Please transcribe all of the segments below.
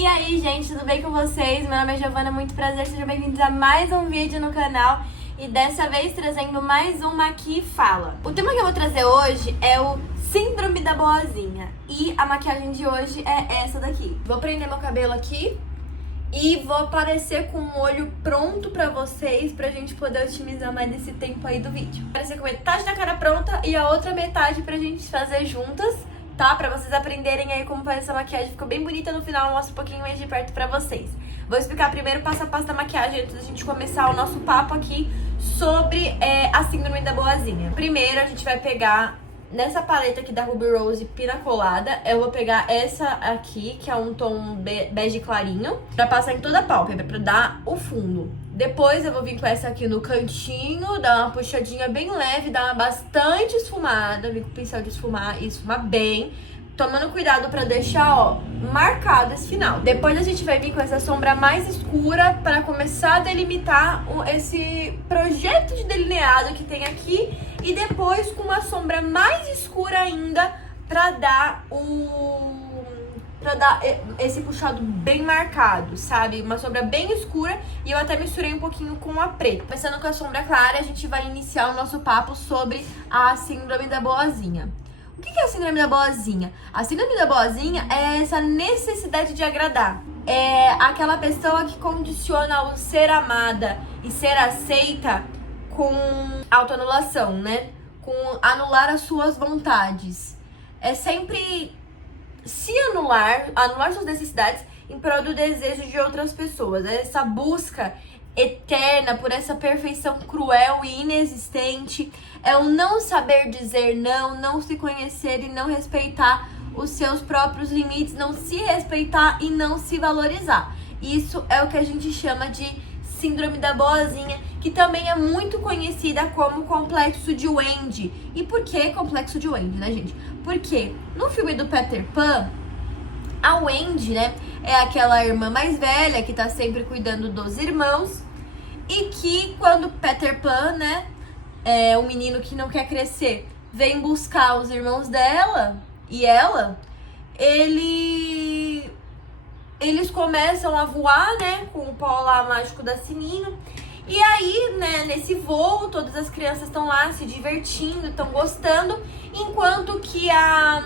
E aí, gente, tudo bem com vocês? Meu nome é Giovana, muito prazer, sejam bem-vindos a mais um vídeo no canal. E dessa vez trazendo mais uma Aqui Fala. O tema que eu vou trazer hoje é o Síndrome da Boazinha. E a maquiagem de hoje é essa daqui. Vou prender meu cabelo aqui e vou aparecer com um olho pronto pra vocês, pra gente poder otimizar mais esse tempo aí do vídeo. Aparecer com metade da cara pronta e a outra metade pra gente fazer juntas, tá? Pra vocês aprenderem aí como faz essa maquiagem. Ficou bem bonita, no final eu mostro um pouquinho mais de perto pra vocês. Vou explicar primeiro passo a passo da maquiagem antes da gente começar o nosso papo aqui sobre a Síndrome da Boazinha. Primeiro a gente vai pegar nessa paleta aqui da Ruby Rose Pina Colada, eu vou pegar essa aqui, que é um tom bege clarinho, pra passar em toda a pálpebra, pra dar o fundo. Depois eu vou vir com essa aqui no cantinho, dar uma puxadinha bem leve, dar uma bastante esfumada, vir com o pincel de esfumar e esfumar bem, tomando cuidado pra deixar, ó, marcado esse final. Depois a gente vai vir com essa sombra mais escura pra começar a delimitar esse projeto de delineado que tem aqui. E depois com uma sombra mais escura ainda pra dar esse puxado bem marcado, sabe? Uma sombra bem escura e eu até misturei um pouquinho com a preta. Começando com a sombra clara, a gente vai iniciar o nosso papo sobre a Síndrome da Boazinha. O que é a Síndrome da Boazinha? A Síndrome da Boazinha é essa necessidade de agradar. É aquela pessoa que condiciona o ser amada e ser aceita com autoanulação, né? Com anular as suas vontades. É sempre se anular suas necessidades em prol do desejo de outras pessoas. É essa busca eterna por essa perfeição cruel e inexistente. É o não saber dizer não se conhecer e não respeitar os seus próprios limites, não se respeitar e não se valorizar. Isso é o que a gente chama de Síndrome da Boazinha, que também é muito conhecida como Complexo de Wendy. E por que Complexo de Wendy, né, gente? Porque no filme do Peter Pan, a Wendy, né, é aquela irmã mais velha que tá sempre cuidando dos irmãos e que quando Peter Pan, né, é um menino que não quer crescer, vem buscar os irmãos dela e eles começam a voar, né, com o pó lá mágico da Sininho. E aí, né, nesse voo, todas as crianças estão lá se divertindo, estão gostando, enquanto que a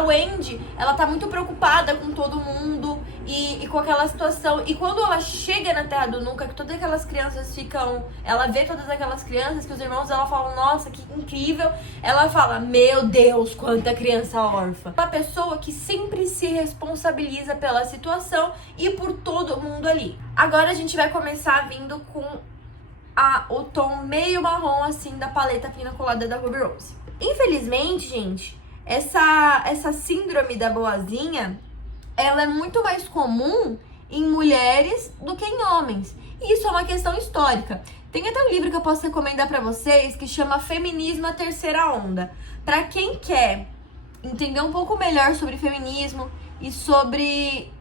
Wendy, ela tá muito preocupada com todo mundo e com aquela situação. E quando ela chega na Terra do Nunca, que todas aquelas crianças ficam... Ela vê todas aquelas crianças, que os irmãos dela falam, nossa, que incrível. Ela fala, meu Deus, quanta criança órfã. Uma pessoa que sempre se responsabiliza pela situação e por todo mundo ali. Agora a gente vai começar vindo com o tom meio marrom, assim, da paleta Pina Colada da Ruby Rose. Infelizmente, gente, essa síndrome da boazinha, ela é muito mais comum em mulheres do que em homens. E isso é uma questão histórica. Tem até um livro que eu posso recomendar pra vocês que chama Feminismo, a Terceira Onda. Pra quem quer entender um pouco melhor sobre feminismo e sobre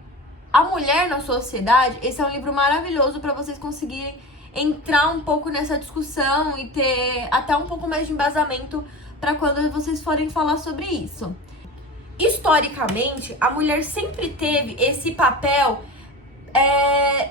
a mulher na sociedade, esse é um livro maravilhoso pra vocês conseguirem entrar um pouco nessa discussão e ter até um pouco mais de embasamento para quando vocês forem falar sobre isso. Historicamente, a mulher sempre teve esse papel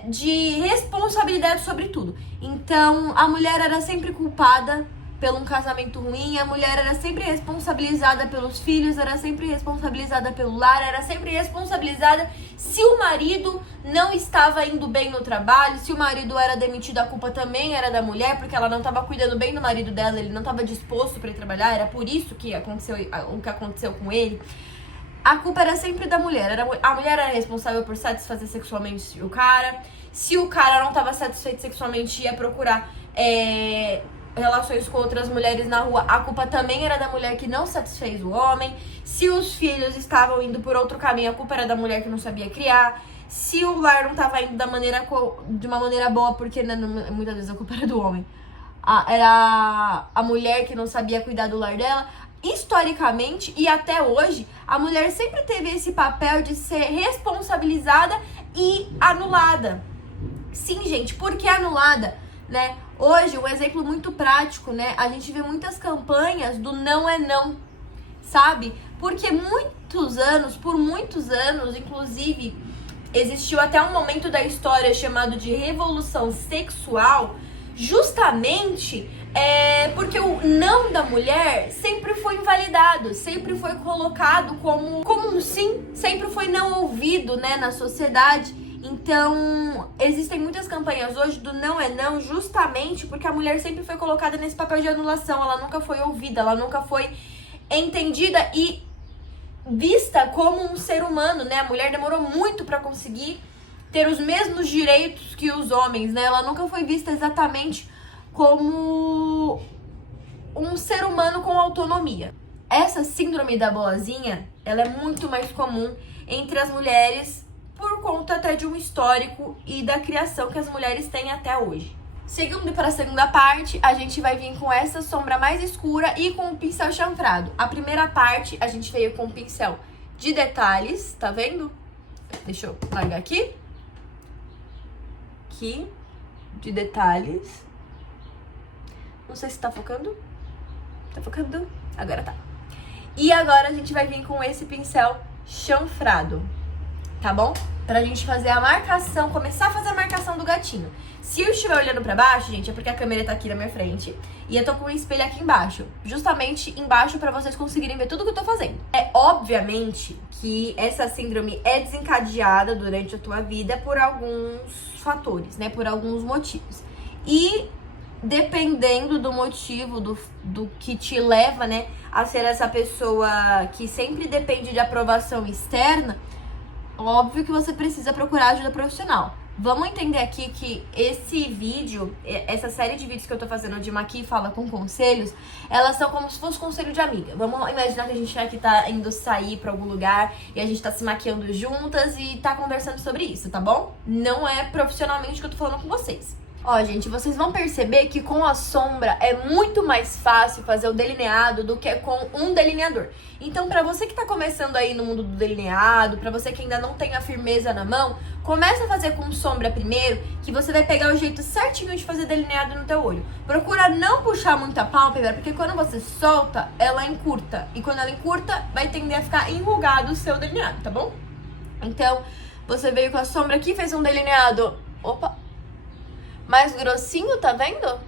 de responsabilidade sobre tudo. Então, a mulher era sempre culpada pelo um casamento ruim, a mulher era sempre responsabilizada pelos filhos, era sempre responsabilizada pelo lar, era sempre responsabilizada se o marido não estava indo bem no trabalho, se o marido era demitido, a culpa também era da mulher, porque ela não estava cuidando bem do marido dela, ele não estava disposto para ir trabalhar, era por isso que aconteceu o que aconteceu com ele. A culpa era sempre da mulher, a mulher era responsável por satisfazer sexualmente o cara, se o cara não estava satisfeito sexualmente ia procurar relações com outras mulheres na rua, a culpa também era da mulher que não satisfez o homem. Se os filhos estavam indo por outro caminho, a culpa era da mulher que não sabia criar. Se o lar não estava indo de uma maneira boa, porque né, muitas vezes a culpa era do homem, era a mulher que não sabia cuidar do lar dela. Historicamente e até hoje, a mulher sempre teve esse papel de ser responsabilizada e anulada. Sim, gente, por que anulada, né? Hoje, um exemplo muito prático, né? A gente vê muitas campanhas do não é não, sabe? Porque por muitos anos, inclusive, existiu até um momento da história chamado de revolução sexual, justamente porque o não da mulher sempre foi invalidado, sempre foi colocado como um sim, sempre foi não ouvido, né, na sociedade. Então, existem muitas campanhas hoje do não é não, justamente porque a mulher sempre foi colocada nesse papel de anulação, ela nunca foi ouvida, ela nunca foi entendida e vista como um ser humano, né? A mulher demorou muito para conseguir ter os mesmos direitos que os homens, né? Ela nunca foi vista exatamente como um ser humano com autonomia. Essa síndrome da boazinha, ela é muito mais comum entre as mulheres por conta até de um histórico e da criação que as mulheres têm até hoje. Seguindo para a segunda parte, a gente vai vir com essa sombra mais escura e com o pincel chanfrado. A primeira parte, a gente veio com o pincel de detalhes, tá vendo? Deixa eu largar aqui. Aqui, de detalhes. Não sei se tá focando. Tá focando? Agora tá. E agora a gente vai vir com esse pincel chanfrado, tá bom? Pra gente fazer a marcação, começar a fazer a marcação do gatinho. Se eu estiver olhando pra baixo, gente, é porque a câmera tá aqui na minha frente e eu tô com o espelho aqui embaixo, justamente embaixo pra vocês conseguirem ver tudo que eu tô fazendo. É obviamente que essa síndrome é desencadeada durante a tua vida por alguns fatores, né, por alguns motivos. E dependendo do motivo, do que te leva, né, a ser essa pessoa que sempre depende de aprovação externa, óbvio que você precisa procurar ajuda profissional. Vamos entender aqui que esse vídeo, essa série de vídeos que eu tô fazendo de Maqui Fala com Conselhos, elas são como se fosse conselho de amiga. Vamos imaginar que a gente aqui tá indo sair pra algum lugar e a gente tá se maquiando juntas e tá conversando sobre isso, tá bom? Não é profissionalmente que eu tô falando com vocês. Ó, gente, vocês vão perceber que com a sombra é muito mais fácil fazer o delineado do que com um delineador. Então, pra você que tá começando aí no mundo do delineado, pra você que ainda não tem a firmeza na mão, começa a fazer com sombra primeiro, que você vai pegar o jeito certinho de fazer delineado no teu olho. Procura não puxar muito a pálpebra, porque quando você solta, ela encurta. E quando ela encurta, vai tender a ficar enrugado o seu delineado, tá bom? Então, você veio com a sombra aqui, fez um delineado... Opa! Mais grossinho, tá vendo?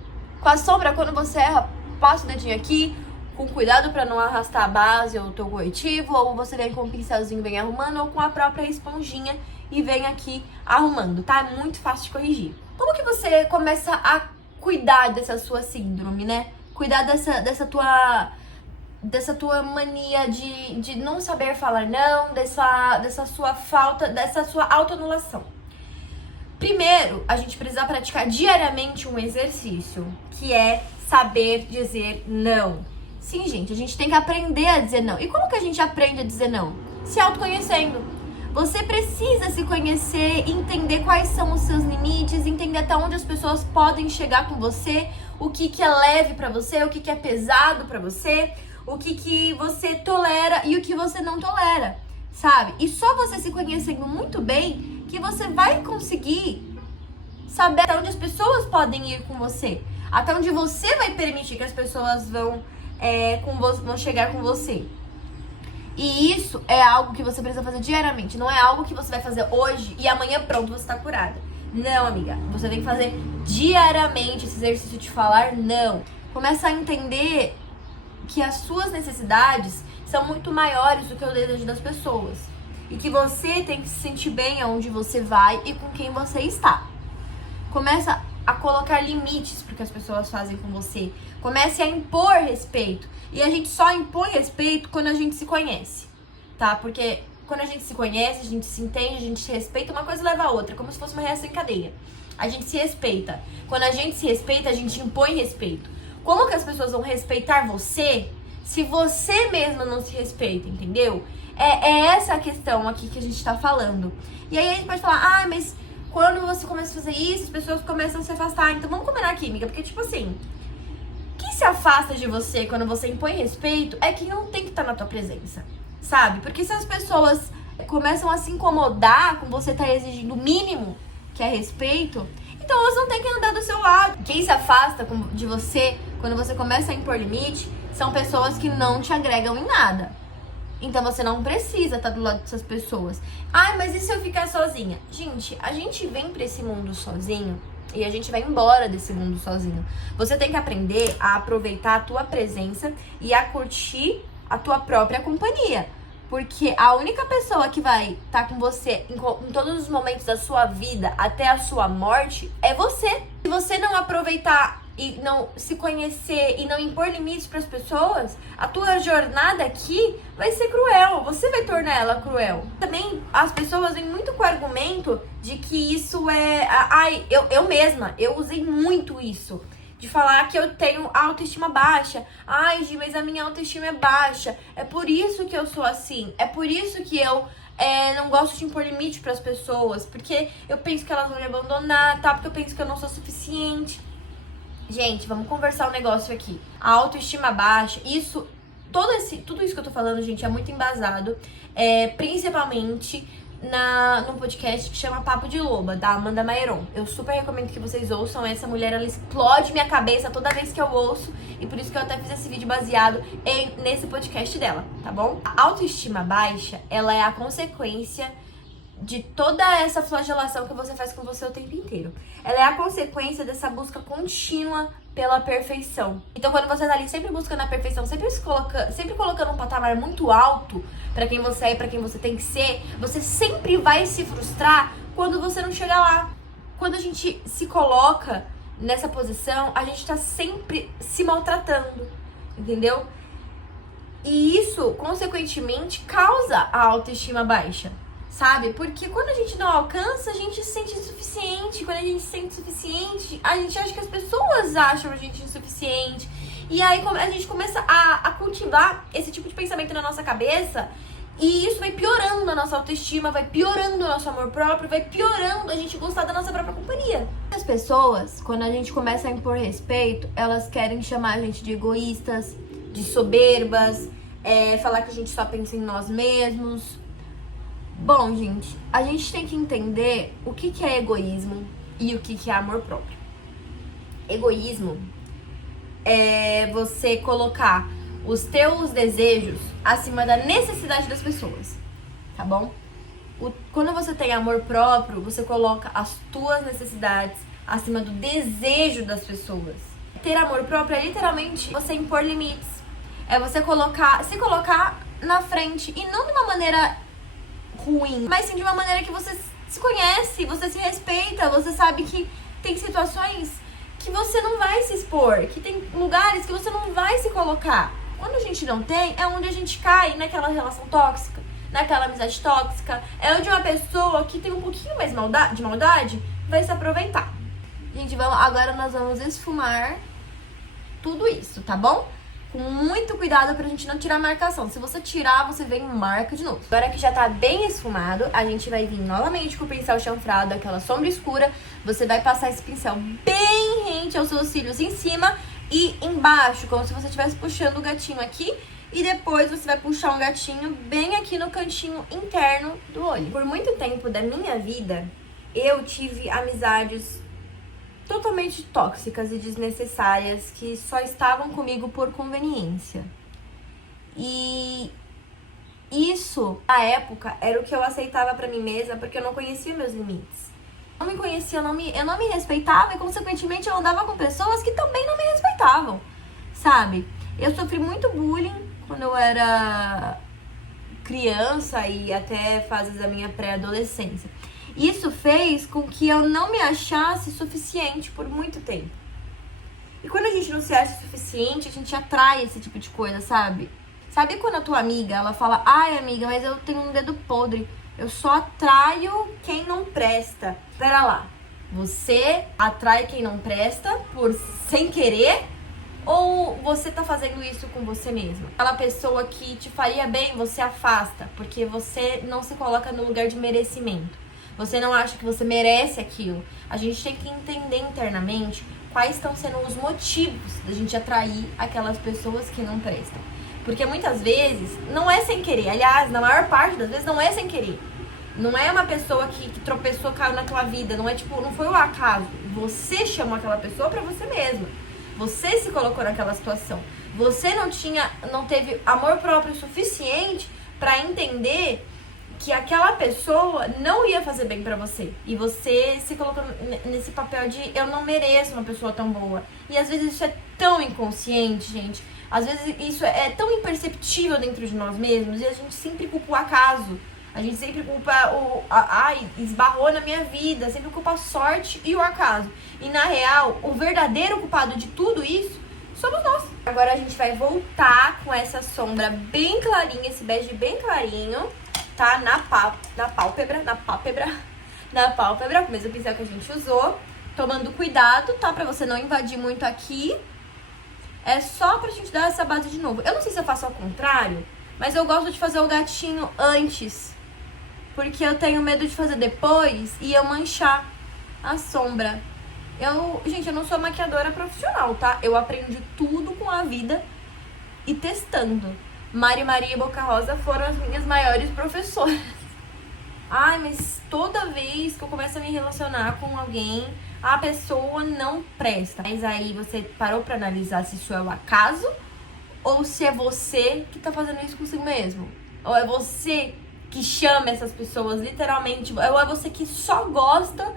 Com a sombra, quando você erra, passa o dedinho aqui, com cuidado pra não arrastar a base ou o teu corretivo, ou você vem com um pincelzinho e vem arrumando, ou com a própria esponjinha e vem aqui arrumando, tá? É muito fácil de corrigir. Como que você começa a cuidar dessa sua síndrome, né? Cuidar dessa tua mania de não saber falar não, dessa sua falta, dessa sua autoanulação. Primeiro, a gente precisa praticar diariamente um exercício, que é saber dizer não. Sim, gente, a gente tem que aprender a dizer não. E como que a gente aprende a dizer não? Se autoconhecendo. Você precisa se conhecer, entender quais são os seus limites, entender até onde as pessoas podem chegar com você, o que é leve pra você, o que é pesado pra você, o que você tolera e o que você não tolera, sabe? E só você se conhecendo muito bem que você vai conseguir saber até onde as pessoas podem ir com você, até onde você vai permitir que as pessoas vão chegar com você. E isso é algo que você precisa fazer diariamente, não é algo que você vai fazer hoje e amanhã pronto, você tá curada. Não, amiga, você tem que fazer diariamente esse exercício de falar não. Começa a entender que as suas necessidades são muito maiores do que o desejo das pessoas. E que você tem que se sentir bem aonde você vai e com quem você está. Começa a colocar limites pro que as pessoas fazem com você. Comece a impor respeito. E a gente só impõe respeito quando a gente se conhece, tá? Porque quando a gente se conhece, a gente se entende, a gente se respeita, uma coisa leva a outra, como se fosse uma reação em cadeia. A gente se respeita. Quando a gente se respeita, a gente impõe respeito. Como que as pessoas vão respeitar você se você mesma não se respeita, entendeu? É essa a questão aqui que a gente tá falando. E aí a gente pode falar, mas quando você começa a fazer isso, as pessoas começam a se afastar. Então vamos combinar aqui, amiga, porque tipo assim, quem se afasta de você quando você impõe respeito é quem não tem que estar na tua presença, sabe? Porque se as pessoas começam a se incomodar com você estar exigindo o mínimo, que é respeito, então elas não têm que andar do seu lado. Quem se afasta de você quando você começa a impor limite são pessoas que não te agregam em nada. Então você não precisa estar do lado dessas pessoas. Ai, mas e se eu ficar sozinha? Gente, a gente vem pra esse mundo sozinho e a gente vai embora desse mundo sozinho. Você tem que aprender a aproveitar a tua presença e a curtir a tua própria companhia. Porque a única pessoa que vai estar com você em todos os momentos da sua vida, até a sua morte, é você. Se você não aproveitar e não se conhecer e não impor limites para as pessoas, a tua jornada aqui vai ser cruel. Você vai tornar ela cruel. Também as pessoas vêm muito com o argumento de que isso é... Ai, eu mesma, eu usei muito isso. De falar que eu tenho autoestima baixa. Ai, Gi, mas a minha autoestima é baixa. É por isso que eu sou assim. É por isso que eu não gosto de impor limite para as pessoas. Porque eu penso que elas vão me abandonar, tá? Porque eu penso que eu não sou suficiente. Gente, vamos conversar um negócio aqui. A autoestima baixa, tudo isso que eu tô falando, gente, é muito embasado. Principalmente num podcast que chama Papo de Loba, da Amanda Maeron. Eu super recomendo que vocês ouçam. Essa mulher, ela explode minha cabeça toda vez que eu ouço. E por isso que eu até fiz esse vídeo baseado nesse podcast dela, tá bom? A autoestima baixa, ela é a consequência de toda essa flagelação que você faz com você o tempo inteiro. Ela é a consequência dessa busca contínua pela perfeição. Então, quando você tá ali sempre buscando a perfeição, sempre colocando um patamar muito alto pra quem você é e pra quem você tem que ser, você sempre vai se frustrar quando você não chegar lá. Quando a gente se coloca nessa posição, a gente tá sempre se maltratando, entendeu? E isso, consequentemente, causa a autoestima baixa. Sabe? Porque quando a gente não alcança, a gente se sente insuficiente. Quando a gente se sente insuficiente, a gente acha que as pessoas acham a gente insuficiente. E aí a gente começa a cultivar esse tipo de pensamento na nossa cabeça. E isso vai piorando a nossa autoestima, vai piorando o nosso amor próprio, vai piorando a gente gostar da nossa própria companhia. As pessoas, quando a gente começa a impor respeito, elas querem chamar a gente de egoístas, de soberbas, falar que a gente só pensa em nós mesmos. Bom, gente, a gente tem que entender o que é egoísmo e o que é amor próprio. Egoísmo é você colocar os teus desejos acima da necessidade das pessoas, tá bom? Quando você tem amor próprio, você coloca as tuas necessidades acima do desejo das pessoas. Ter amor próprio é literalmente você impor limites. É você se colocar na frente e não de uma maneira ruim, mas sim de uma maneira que você se conhece, você se respeita, você sabe que tem situações que você não vai se expor, que tem lugares que você não vai se colocar. Quando a gente não tem, é onde a gente cai naquela relação tóxica, naquela amizade tóxica, é onde uma pessoa que tem um pouquinho mais de maldade vai se aproveitar. Gente, agora nós vamos esfumar tudo isso, tá bom? Com muito cuidado pra gente não tirar a marcação. Se você tirar, você vem e marca de novo. Agora que já tá bem esfumado, a gente vai vir novamente com o pincel chanfrado, aquela sombra escura. Você vai passar esse pincel bem rente aos seus cílios em cima e embaixo, como se você estivesse puxando o gatinho aqui. E depois você vai puxar um gatinho bem aqui no cantinho interno do olho. Por muito tempo da minha vida, eu tive amizades totalmente tóxicas e desnecessárias que só estavam comigo por conveniência. E isso, na época, era o que eu aceitava pra mim mesma, porque eu não conhecia meus limites. Eu não me conhecia, eu não me respeitava e, consequentemente, eu andava com pessoas que também não me respeitavam, sabe? Eu sofri muito bullying quando eu era criança e até fases da minha pré-adolescência. Isso fez com que eu não me achasse suficiente por muito tempo. E quando a gente não se acha suficiente, a gente atrai esse tipo de coisa, sabe? Sabe quando a tua amiga, ela fala: ai, amiga, mas eu tenho um dedo podre, eu só atraio quem não presta. Pera lá, você atrai quem não presta sem querer? Ou você tá fazendo isso com você mesma? Aquela pessoa que te faria bem, você afasta, porque você não se coloca no lugar de merecimento. Você não acha que você merece aquilo. A gente tem que entender internamente quais estão sendo os motivos da gente atrair aquelas pessoas que não prestam. Porque muitas vezes não é sem querer. Aliás, na maior parte das vezes não é sem querer. Não é uma pessoa que tropeçou, caiu na tua vida. Não é tipo, não foi o acaso. Você chamou aquela pessoa pra você mesma. Você se colocou naquela situação. Você não teve amor próprio suficiente pra entender que aquela pessoa não ia fazer bem pra você. E você se colocou nesse papel de eu não mereço uma pessoa tão boa. E às vezes isso é tão inconsciente, gente. Às vezes isso é tão imperceptível dentro de nós mesmos e a gente sempre culpa o acaso. A gente sempre culpa esbarrou na minha vida, sempre culpa a sorte e o acaso. E na real, o verdadeiro culpado de tudo isso somos nós. Agora a gente vai voltar com essa sombra bem clarinha, esse bege bem clarinho, tá? Na pálpebra, com o mesmo pincel que a gente usou. Tomando cuidado, tá? Pra você não invadir muito aqui. É só pra gente dar essa base de novo. Eu não sei se eu faço ao contrário, mas eu gosto de fazer o gatinho antes. Porque eu tenho medo de fazer depois e eu manchar a sombra. Gente, eu não sou maquiadora profissional, tá? Eu aprendi tudo com a vida e testando. Mari Maria e Boca Rosa foram as minhas maiores professoras. Ai, mas toda vez que eu começo a me relacionar com alguém, a pessoa não presta. Mas aí você parou pra analisar se isso é o acaso ou se é você que tá fazendo isso consigo mesmo? Ou é você que chama essas pessoas literalmente, ou é você que só gosta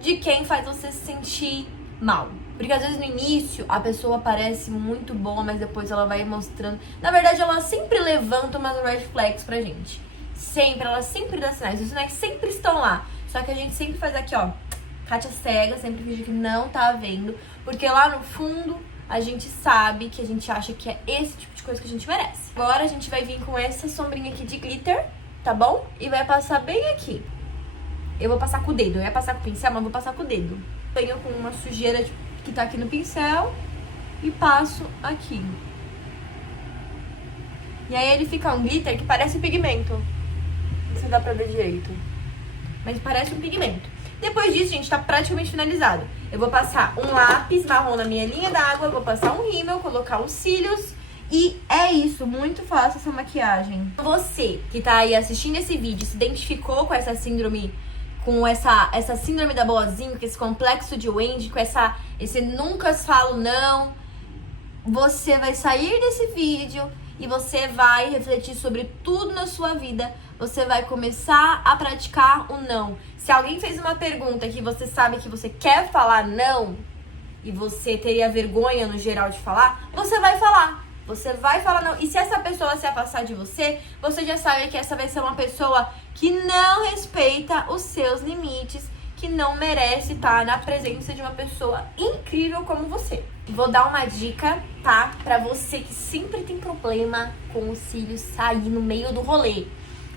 de quem faz você se sentir mal? Porque às vezes no início a pessoa parece muito boa, mas depois ela vai mostrando. Na verdade, ela sempre levanta umas red flags pra gente. Sempre, ela sempre dá sinais. Os sinais sempre estão lá. Só que a gente sempre faz aqui, ó, Kátia cega, sempre finge que não tá vendo. Porque lá no fundo a gente sabe que a gente acha que é esse tipo de coisa que a gente merece. Agora a gente vai vir com essa sombrinha aqui de glitter, tá bom? E vai passar bem aqui. Eu vou passar com o dedo. Eu ia passar com o pincel, mas vou passar com o dedo. Venho com uma sujeira que tá aqui no pincel e passo aqui. E aí ele fica um glitter que parece um pigmento. Não sei se dá pra ver direito, mas parece um pigmento. Depois disso, gente, tá praticamente finalizado. Eu vou passar um lápis marrom na minha linha d'água, vou passar um rímel, colocar os cílios. E é isso, muito fácil essa maquiagem. Você que tá aí assistindo esse vídeo, se identificou com essa síndrome, com essa síndrome da boazinha, com esse complexo de Wendy, com esse nunca falo não, você vai sair desse vídeo e você vai refletir sobre tudo na sua vida. Você vai começar a praticar o não. Se alguém fez uma pergunta que você sabe que você quer falar não, e você teria vergonha no geral de falar, você vai falar. Você vai falar não. E se essa pessoa se afastar de você, você já sabe que essa vai ser uma pessoa que não respeita os seus limites, que não merece estar na presença de uma pessoa incrível como você. Vou dar uma dica, tá? Pra você que sempre tem problema com os cílios sair no meio do rolê.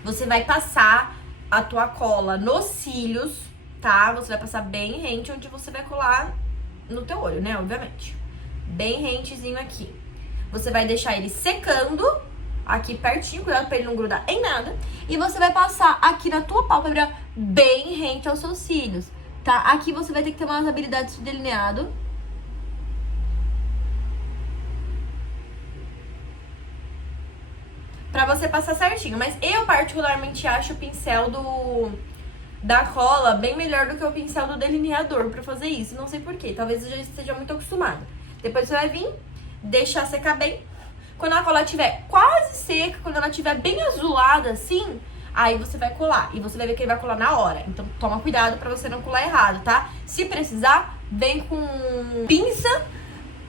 Você vai passar a tua cola nos cílios, tá? Você vai passar bem rente, onde você vai colar no teu olho, né? Obviamente. Bem rentezinho aqui. Você vai deixar ele secando aqui pertinho, cuidado pra ele não grudar em nada. E você vai passar aqui na tua pálpebra bem rente aos seus cílios, tá? Aqui você vai ter que ter umas habilidades de delineado. Pra você passar certinho. Mas eu particularmente acho o pincel da cola bem melhor do que o pincel do delineador pra fazer isso. Não sei porquê, talvez eu já esteja muito acostumada. Depois você vai vir, deixar secar bem. Quando a cola estiver quase seca, quando ela estiver bem azulada assim, aí você vai colar. E você vai ver que ele vai colar na hora. Então toma cuidado pra você não colar errado, tá? Se precisar, vem com pinça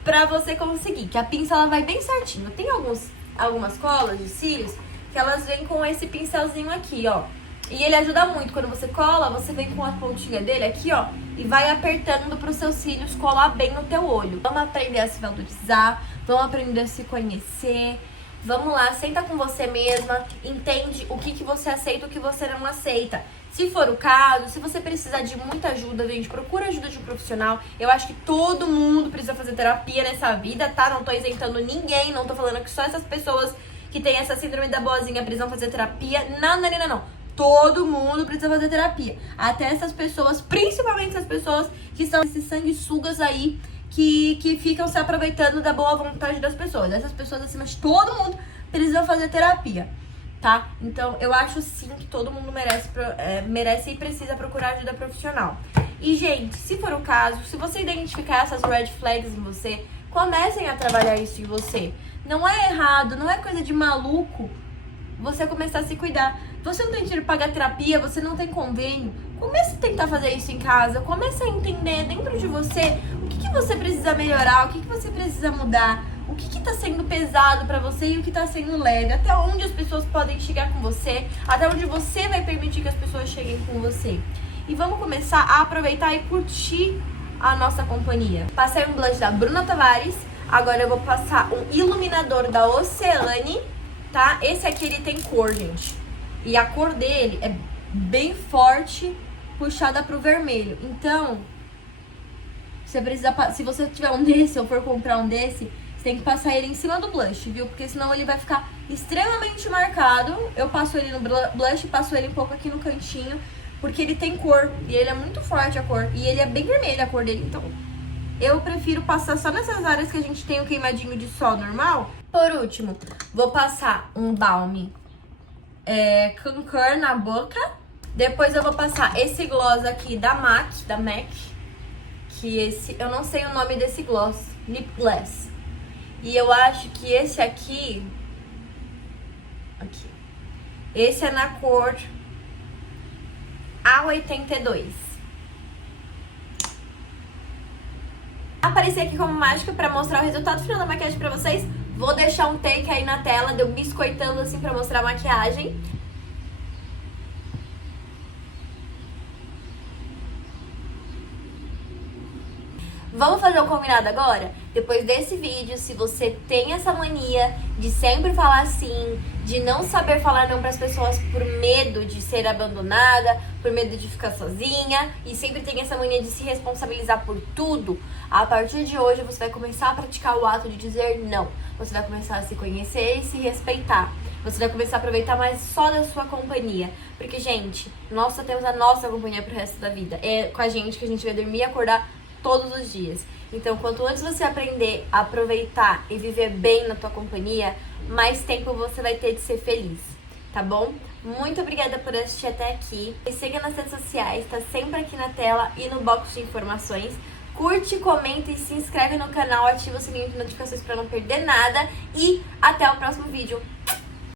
pra você conseguir. Que a pinça ela vai bem certinho. Tem algumas colas de cílios que elas vêm com esse pincelzinho aqui, ó. E ele ajuda muito. Quando você cola, você vem com a pontinha dele aqui, ó, e vai apertando pros seus cílios colar bem no teu olho. Vamos aprender a se valorizar, vamos aprender a se conhecer. Vamos lá, senta com você mesma, entende o que você aceita e o que você não aceita. Se for o caso, se você precisar de muita ajuda, gente, procura ajuda de um profissional. Eu acho que todo mundo precisa fazer terapia nessa vida, tá? Não tô isentando ninguém, não tô falando que só essas pessoas que têm essa síndrome da boazinha precisam fazer terapia. Não. Todo mundo precisa fazer terapia. Até essas pessoas, principalmente essas pessoas que são esses sanguessugas aí, que ficam se aproveitando da boa vontade das pessoas. Essas pessoas acima de todo mundo precisam fazer terapia, tá? Então, eu acho sim que todo mundo merece e precisa procurar ajuda profissional. E, gente, se for o caso, se você identificar essas red flags em você, comecem a trabalhar isso em você. Não é errado, não é coisa de maluco você começar a se cuidar. Você não tem dinheiro para pagar terapia, você não tem convênio, comece a tentar fazer isso em casa, comece a entender dentro de você o que você precisa melhorar, o que você precisa mudar, o que tá sendo pesado para você e o que tá sendo leve, até onde as pessoas podem chegar com você, até onde você vai permitir que as pessoas cheguem com você. E vamos começar a aproveitar e curtir a nossa companhia. Passei um blush da Bruna Tavares, agora eu vou passar um iluminador da Oceane, tá? Esse aqui ele tem cor, gente. E a cor dele é bem forte, puxada pro vermelho. Então, você precisa, se você tiver um desse ou for comprar um desse, você tem que passar ele em cima do blush, viu? Porque senão ele vai ficar extremamente marcado. Eu passo ele no blush, passo ele um pouco aqui no cantinho, porque ele tem cor. E ele é muito forte a cor. E ele é bem vermelho a cor dele, então eu prefiro passar só nessas áreas que a gente tem o queimadinho de sol normal. Por último, vou passar um balme Conquer na boca. Depois eu vou passar esse gloss aqui da MAC, que esse, eu não sei o nome desse gloss, Lip Gloss. E eu acho que esse aqui, esse é na cor A82. Apareci aqui como mágica pra mostrar o resultado final da maquiagem pra vocês. Vou deixar um take aí na tela, de eu biscoitando assim pra mostrar a maquiagem. Vamos fazer o combinado agora? Depois desse vídeo, se você tem essa mania de sempre falar sim, de não saber falar não pras pessoas por medo de ser abandonada, por medo de ficar sozinha, e sempre tem essa mania de se responsabilizar por tudo, a partir de hoje você vai começar a praticar o ato de dizer não. Você vai começar a se conhecer e se respeitar. Você vai começar a aproveitar mais só da sua companhia. Porque, gente, nós só temos a nossa companhia pro resto da vida. É com a gente que a gente vai dormir e acordar todos os dias. Então, quanto antes você aprender a aproveitar e viver bem na tua companhia, mais tempo você vai ter de ser feliz, tá bom? Muito obrigada por assistir até aqui. Me siga nas redes sociais, tá sempre aqui na tela e no box de informações. Curte, comenta e se inscreve no canal, ativa o sininho de notificações para não perder nada. E até o próximo vídeo.